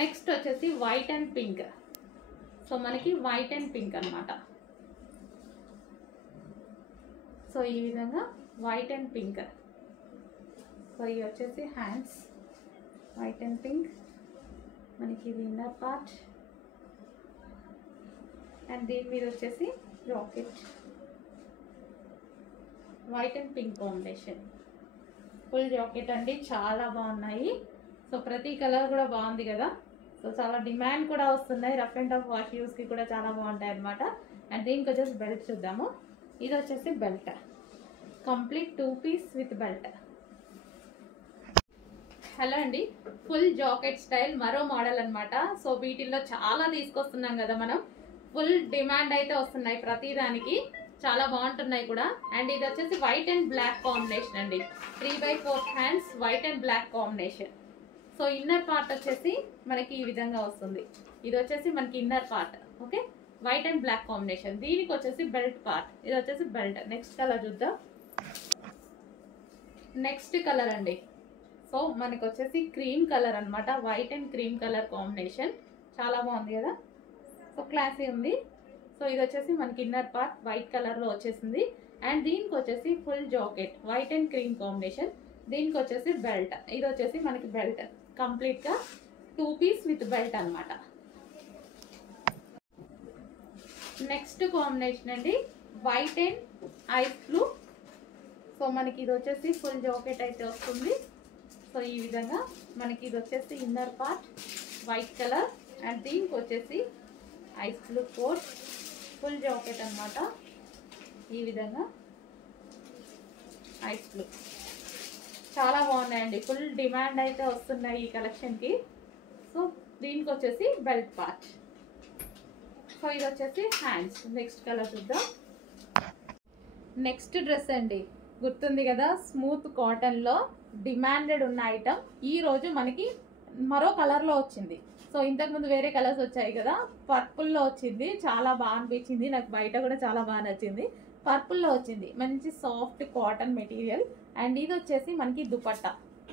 Next వచ్చేసి white and pink. So మనకి white and pink అన్నమాట. సో ఈ విధంగా వైట్ అండ్ పింక్. సో ఇవి వచ్చేసి హ్యాండ్స్ వైట్ అండ్ పింక్. మనకి ఇది ఇన్నర్ పార్ట్ అండ్ దీని మీద వచ్చేసి rocket white and pink combination. Full jacket అండి, చాలా బాగున్నాయి. సో ప్రతి కలర్ కూడా బాగుంది కదా. సో చాలా డిమాండ్ కూడా వస్తున్నాయి. రఫ్ అండ్ టఫ్ వాష్ యూస్కి కూడా చాలా బాగుంటాయి అనమాట. అండ్ దీనికి వచ్చేసి బెల్ట్ చూద్దాము. ఇది వచ్చేసి belt, complete 2 piece with belt. Hello అండి, ఫుల్ జాకెట్ స్టైల్ మరో మోడల్ అనమాట. సో వీటిల్లో చాలా తీసుకొస్తున్నాం కదా మనం. ఫుల్ డిమాండ్ అయితే వస్తున్నాయి ప్రతి దానికి, చాలా బాగుంటున్నాయి కూడా. అండ్ ఇది వచ్చేసి వైట్ అండ్ బ్లాక్ కాంబినేషన్ అండి. 3/4 hands white and black combination. So inner part వచ్చేసి మనకి ఈ విధంగా వస్తుంది. ఇది వచ్చేసి మనకి inner part. Okay, white and black combination. దీనికి వచ్చేసి బెల్ట్ పార్ట్. ఇది వచ్చేసి బెల్ట్. నెక్స్ట్ కలర్ చూద్దాం. నెక్స్ట్ కలర్ అండి. సో మనకి వచ్చేసి క్రీమ్ కలర్ అనమాట. White and cream colour combination, చాలా బాగుంది కదా. సో క్లాసీ ఉంది. సో ఇది వచ్చేసి మనకి ఇన్నర్ పార్ట్ వైట్ కలర్ లో వచ్చేసింది. అండ్ దీనికి వచ్చేసి full jacket white and cream combination. దీనికి వచ్చేసి బెల్ట్. ఇది వచ్చేసి మనకి బెల్ట్, కంప్లీట్ గా 2 పీస్ విత్ బెల్ట్ అనమాట. నెక్స్ట్ కాంబినేషన్ అండి, white and ice blue. So మనకి ఇది వచ్చేసి ఫుల్ జాకెట్ అయితే వస్తుంది. సో ఈ విధంగా మనకి ఇది వచ్చేసి inner part white colour and దీనికి వచ్చేసి ice blue coat, full jacket అనమాట. ఈ విధంగా ఐస్ బ్లూ, చాలా బాగున్నాయండి. ఫుల్ డిమాండ్ అయితే వస్తున్నాయి ఈ కలెక్షన్కి. సో దీనికి వచ్చేసి బెల్ట్ పార్ట్. సో ఇది వచ్చేసి హ్యాండ్స్. నెక్స్ట్ కలర్ చూద్దాం. నెక్స్ట్ డ్రెస్ అండి, గుర్తుంది కదా, స్మూత్ కాటన్లో డిమాండెడ్ ఉన్న ఐటమ్. ఈ రోజు మనకి మరో కలర్లో వచ్చింది. సో ఇంతకుముందు వేరే కలర్స్ వచ్చాయి కదా, పర్పుల్లో వచ్చింది. చాలా బాగా అనిపించింది నాకు, బయట కూడా చాలా బాగా నచ్చింది. పర్పుల్లో వచ్చింది, మంచి సాఫ్ట్ కాటన్ మెటీరియల్. అండ్ ఇది వచ్చేసి మనకి దుపట్టా.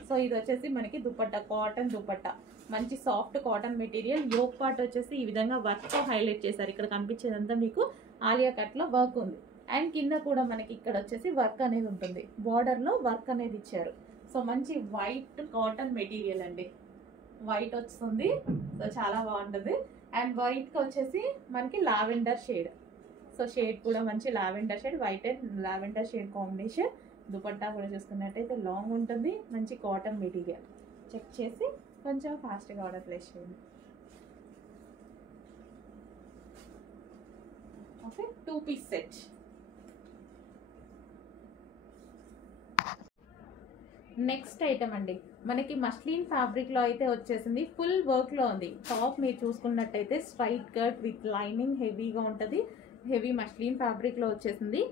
సో ఇది వచ్చేసి మనకి దుపట్టా, కాటన్ దుపట్టా, మంచి soft cotton material. Yoke part వచ్చేసి ఈ విధంగా వర్క్తో హైలైట్ చేశారు. ఇక్కడ కనిపించేదంతా మీకు ఆలియా కట్లో వర్క్ ఉంది. అండ్ కింద కూడా మనకి ఇక్కడ వచ్చేసి వర్క్ అనేది ఉంటుంది, బార్డర్లో వర్క్ అనేది ఇచ్చారు. సో మంచి వైట్ కాటన్ మెటీరియల్ అండి, వైట్ వస్తుంది. సో చాలా బాగుంటుంది. అండ్ వైట్కి వచ్చేసి మనకి లావెండర్ షేడ్. సో షేడ్ కూడా మంచి lavender shade, white and lavender shade combination. Dupatta కూడా చూసుకున్నట్టయితే లాంగ్ ఉంటుంది, మంచి కాటన్ మెటీరియల్. చెక్ చేసి కొంచెం ఫాస్ట్గా ఆర్డర్ ప్లేస్ చేయండి. Okay, 2 piece set. Next item అండి, మనకి మస్లిన్ ఫ్యాబ్రిక్ లో అయితే వచ్చేసింది. ఫుల్ వర్క్ లో ఉంది. టాప్ మీరు చూసుకున్నట్టయితే స్ట్రైట్ కట్ విత్ లైనింగ్, హెవీగా ఉంటుంది. హెవీ మస్లిన్ ఫ్యాబ్రిక్ లో వచ్చేసింది.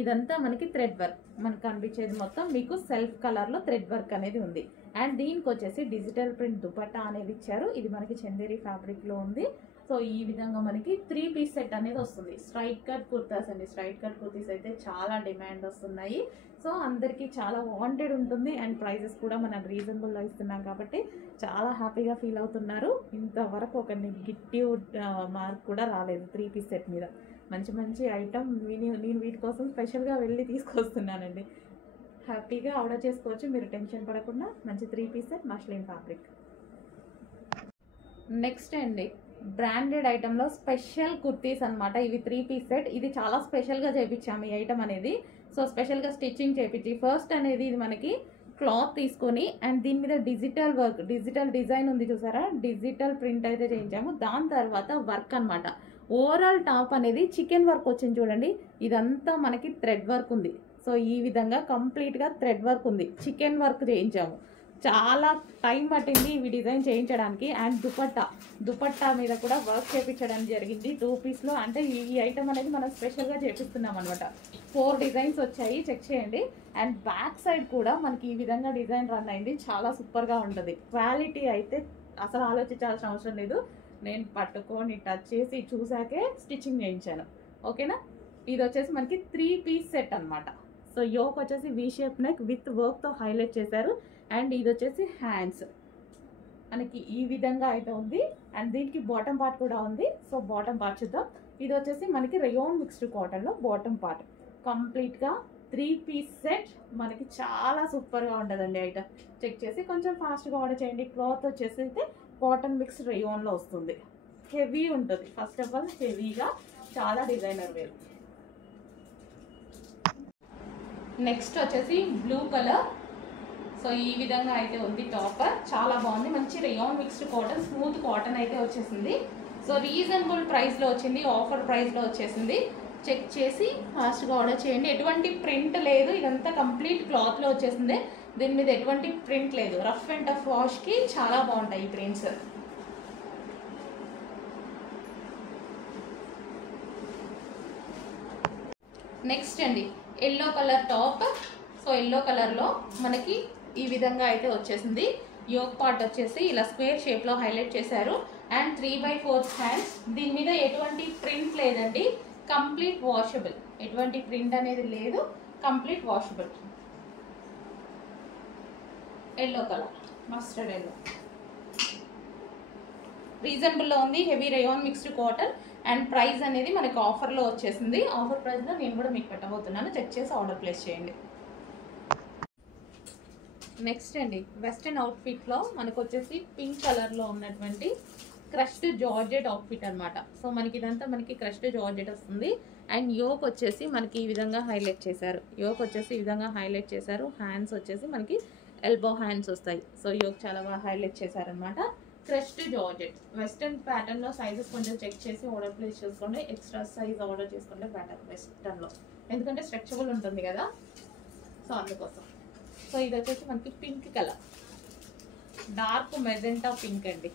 ఇదంతా మనకి థ్రెడ్ వర్క్, మనకు కనిపించేది మొత్తం మీకు సెల్ఫ్ కలర్ లో థ్రెడ్ వర్క్ అనేది ఉంది. అండ్ దీనికి వచ్చేసి డిజిటల్ ప్రింట్ దుపట్టా అనేది ఇచ్చారు. ఇది మనకి చందేరి ఫ్యాబ్రిక్ లో ఉంది. సో ఈ విధంగా మనకి 3 పీస్ సెట్ అనేది వస్తుంది. స్ట్రైట్ కట్ కుర్తాస్ అండి, స్ట్రైట్ కట్ కుర్తీస్ అయితే చాలా డిమాండ్ వస్తున్నాయి. సో అందరికీ చాలా వాంటెడ్ ఉంటుంది. అండ్ ప్రైజెస్ కూడా మనం రీజనబుల్లో ఇస్తున్నాం కాబట్టి చాలా హ్యాపీగా ఫీల్ అవుతున్నారు. ఇంతవరకు ఒక నెగిటివ్ మార్క్ కూడా రాలేదు 3 పీస్ సెట్ మీద. మంచి మంచి ఐటమ్ నేను వీటి కోసం స్పెషల్గా వెళ్ళి తీసుకొస్తున్నానండి. హ్యాపీగా ఆర్డర్ చేసుకోవచ్చు, మీరు టెన్షన్ పడకుండా. మంచి 3 piece set muslin fabric. Next అండి, బ్రాండెడ్ ఐటెంలో స్పెషల్ కుర్తీస్ అనమాట. ఇవి 3 పీస్ సెట్. ఇది చాలా స్పెషల్గా చేయించాము ఈ ఐటమ్ అనేది. సో స్పెషల్గా స్టిచ్చింగ్ చేయించి, ఫస్ట్ అనేది ఇది మనకి క్లాత్ తీసుకొని అండ్ దీని మీద డిజిటల్ వర్క్, డిజిటల్ డిజైన్ ఉంది చూసారా, డిజిటల్ ప్రింట్ అయితే చేయించాము. దాని తర్వాత వర్క్ అనమాట. ఓవరాల్ టాప్ అనేది చికెన్ వర్క్ వచ్చింది చూడండి. ఇదంతా మనకి థ్రెడ్ వర్క్ ఉంది. సో ఈ విధంగా కంప్లీట్గా థ్రెడ్ వర్క్ ఉంది, చికెన్ వర్క్ చేయించాము. చాలా టైం పట్టింది ఇవి డిజైన్ చేయించడానికి. అండ్ దుపట్టా మీద కూడా వర్క్ చేయించడానికి జరిగింది 2 పీస్లో. అంటే ఈ ఐటమ్ అనేది మనం స్పెషల్గా చేపిస్తున్నాం అనమాట. 4 డిజైన్స్ వచ్చాయి, చెక్ చేయండి. అండ్ బ్యాక్ సైడ్ కూడా మనకి ఈ విధంగా డిజైన్ రన్ అయింది. చాలా సూపర్గా ఉంటుంది. క్వాలిటీ అయితే అసలు ఆలోచించాల్సిన అవసరం లేదు. నేను పట్టుకొని టచ్ చేసి చూసాకే స్టిచ్చింగ్ చేయించాను. ఓకేనా. ఇది వచ్చేసి మనకి 3 పీస్ సెట్ అనమాట. సో యోక్ వచ్చేసి వీ షేప్ నెక్ విత్ వర్క్తో హైలైట్ చేశారు. అండ్ ఇది వచ్చేసి హ్యాండ్స్ మనకి ఈ విధంగా అయితే ఉంది. అండ్ దీనికి బాటమ్ పార్ట్ కూడా ఉంది. సో బాటమ్ పార్ట్ చూద్దాం. ఇది వచ్చేసి మనకి రేయాన్ మిక్స్డ్ కాటన్లో బాటమ్ పార్ట్ కంప్లీట్గా 3 పీస్ సెట్. మనకి చాలా సూపర్గా ఉంటుందండి ఐటమ్. చెక్ చేసి కొంచెం ఫాస్ట్గా ఆర్డర్ చేయండి. క్లాత్ వచ్చేసి అయితే కాటన్ మిక్స్ రేయాన్లో వస్తుంది. హెవీ ఉంటుంది. ఫస్ట్ ఆఫ్ ఆల్ హెవీగా చాలా డిజైనర్ వేర్. నెక్స్ట్ వచ్చేసి బ్లూ కలర్. సో ఈ విధంగా అయితే ఉంది టాప్. చాలా బాగుంది. మంచి rayon mixed cotton, smooth cotton అయితే వచ్చేసింది. సో రీజనబుల్ ప్రైస్లో వచ్చింది, ఆఫర్ ప్రైస్లో వచ్చేసింది. చెక్ చేసి ఫాస్ట్గా ఆర్డర్ చేయండి. ఎటువంటి ప్రింట్ లేదు, ఇదంతా కంప్లీట్ క్లాత్లో వచ్చేసింది. దీని మీద ఎటువంటి ప్రింట్ లేదు. రఫ్ అండ్ టఫ్ వాష్కి చాలా బాగుంటాయి ఈ ప్రింట్స్. నెక్స్ట్ అండి yellow colour top. So yellow కలర్లో మనకి ఈ విధంగా అయితే వచ్చేసింది. యోక్ పార్ట్ వచ్చేసి ఇలా స్క్వేర్ షేప్లో హైలైట్ చేశారు. And 3/4 hands. దీని మీద ఎటువంటి ప్రింట్ లేదండి, కంప్లీట్ వాషబుల్. ఎటువంటి ప్రింట్ అనేది లేదు, complete washable. Yellow colour, mustard yellow. రీజనబుల్లో ఉంది. Heavy rayon mixed cotton. And price అనేది మనకి ఆఫర్లో వచ్చేసింది. ఆఫర్ ప్రైస్లో నేను కూడా మీకు పెట్టబోతున్నాను. చెక్ చేసి ఆర్డర్ ప్లేస్ చేయండి. నెక్స్ట్ అండి వెస్ట్రన్ అవుట్ఫిట్లో మనకు వచ్చేసి పింక్ కలర్లో ఉన్నటువంటి క్రష్డ్ జార్జెట్ అవుట్ఫిట్ అనమాట. సో మనకి ఇదంతా మనకి క్రష్డ్ జార్జెట్ వస్తుంది. అండ్ యోక్ వచ్చేసి మనకి ఈ విధంగా హైలైట్ చేశారు. యోక్ వచ్చేసి ఈ విధంగా హైలైట్ చేశారు. హ్యాండ్స్ వచ్చేసి మనకి ఎల్బో హ్యాండ్స్ వస్తాయి. సో యోక్ చాలా బాగా హైలైట్ చేశారనమాట. క్రష్డ్ జార్జెట్ వెస్ట్రన్ ప్యాటర్న్లో సైజెస్ కొంచెం చెక్ చేసి ఆర్డర్ ప్లేస్ చేసుకోండి. ఎక్స్ట్రా సైజ్ ఆర్డర్ చేసుకుంటే ప్యాటర్న్ వెస్ట్రన్లో, ఎందుకంటే స్ట్రెచబుల్ ఉంటుంది కదా, సో అందుకోసం. సో ఇది వచ్చేసి మనకి pink colour, dark magenta pink అండి.